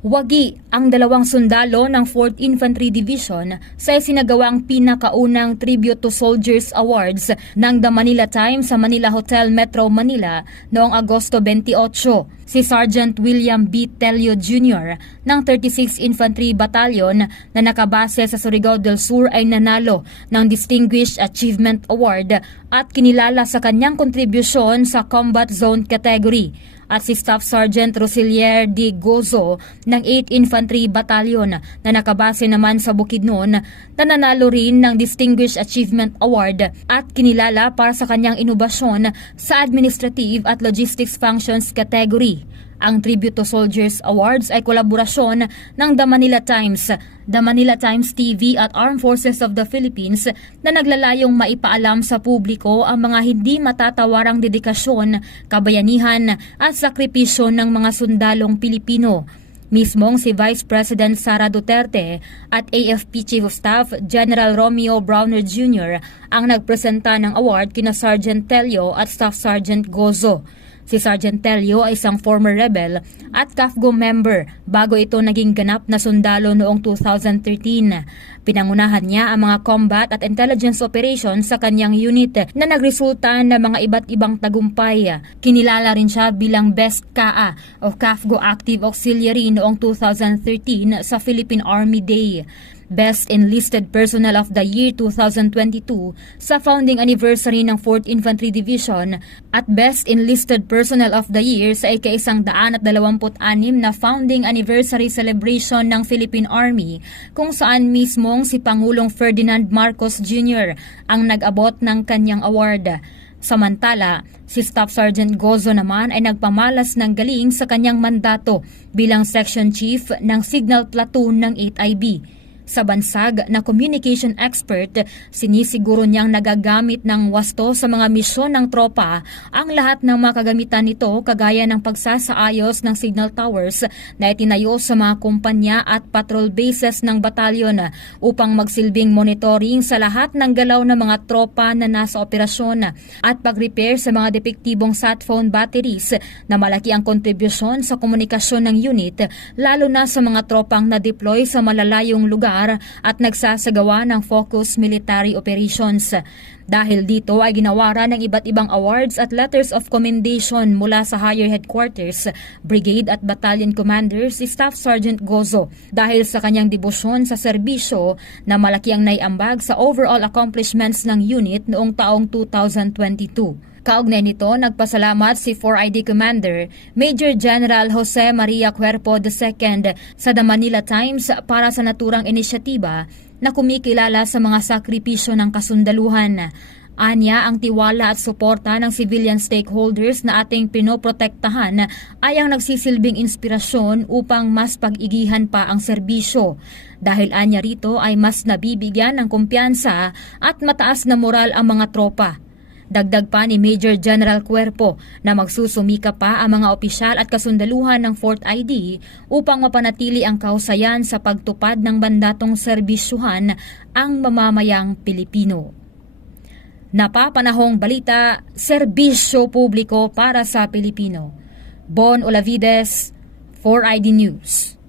Wagi ang dalawang sundalo ng 4th Infantry Division sa sinagawang pinakaunang Tribute to Soldiers Awards ng The Manila Times sa Manila Hotel Metro Manila noong Agosto 28. Si Sergeant William B. Telio Jr. ng 36th Infantry Battalion na nakabase sa Surigao del Sur ay nanalo ng Distinguished Achievement Award at kinilala sa kanyang kontribusyon sa Combat Zone category at si Staff Sergeant Rosilier D. Gozo ng 8th Infantry Battalion na nakabase naman sa Bukidnon na nanalo rin ng Distinguished Achievement Award at kinilala para sa kanyang inobasyon sa Administrative at Logistics Functions category. Ang Tribute to Soldiers Awards ay kolaborasyon ng The Manila Times, The Manila Times TV at Armed Forces of the Philippines na naglalayong maipaalam sa publiko ang mga hindi matatawarang dedikasyon, kabayanihan at sakripisyo ng mga sundalong Pilipino. Mismong si Vice President Sara Duterte at AFP Chief of Staff General Romeo Browner Jr. ang nagpresenta ng award kina Sergeant Telio at Staff Sergeant Gozo. Si Sergeant Telio ay isang former rebel at CAFGO member bago ito naging ganap na sundalo noong 2013. Pinangunahan niya ang mga combat at intelligence operations sa kanyang unit na nagresulta ng mga iba't ibang tagumpay. Kinilala rin siya bilang Best KA o CAFGO Active Auxiliary noong 2013 sa Philippine Army Day. Best Enlisted Personnel of the Year 2022 sa founding anniversary ng 4th Infantry Division at Best Enlisted Personnel of the Year sa ikaisang daan at dalawamput anim na founding anniversary celebration ng Philippine Army kung saan mismong si Pangulong Ferdinand Marcos Jr. ang nag-abot ng kanyang award. Samantala, si Staff Sergeant Gozo naman ay nagpamalas ng galing sa kanyang mandato bilang Section Chief ng Signal Platoon ng 8IB. Sa bansag na communication expert, sinisiguro niyang nagagamit ng wasto sa mga misyon ng tropa ang lahat ng mga kagamitan nito kagaya ng pagsasaayos ng signal towers na itinayo sa mga kumpanya at patrol bases ng batalyon upang magsilbing monitoring sa lahat ng galaw ng mga tropa na nasa operasyon at pag-repair sa mga depektibong sat phone batteries na malaki ang kontribusyon sa komunikasyon ng unit lalo na sa mga tropang na-deploy sa malalayong lugar at nagsasagawa ng focus military operations. Dahil dito ay ginawaran ng iba't ibang awards at letters of commendation mula sa higher headquarters, brigade at battalion commanders si Staff Sergeant Gozo dahil sa kanyang debosyon sa serbisyo na malaki ang naiambag sa overall accomplishments ng unit noong taong 2022. Kaugnay nito, nagpasalamat si 4ID Commander Major General Jose Maria Cuerpo II sa The Manila Times para sa naturang inisyatiba na kumikilala sa mga sakripisyo ng kasundaluhan. Anya, ang tiwala at suporta ng civilian stakeholders na ating pinoprotektahan ay ang nagsisilbing inspirasyon upang mas pag-igihan pa ang serbisyo. Dahil anya rito ay mas nabibigyan ng kumpiyansa at mataas na moral ang mga tropa. Dagdag pa ni Major General Cuerpo na magsusumika pa ang mga opisyal at kasundaluhan ng 4th ID upang mapanatili ang kausayan sa pagtupad ng bandatong serbisyuhan ang mamamayang Pilipino. Napapanahong balita, serbisyo publiko para sa Pilipino. Bon Olavides, 4ID News.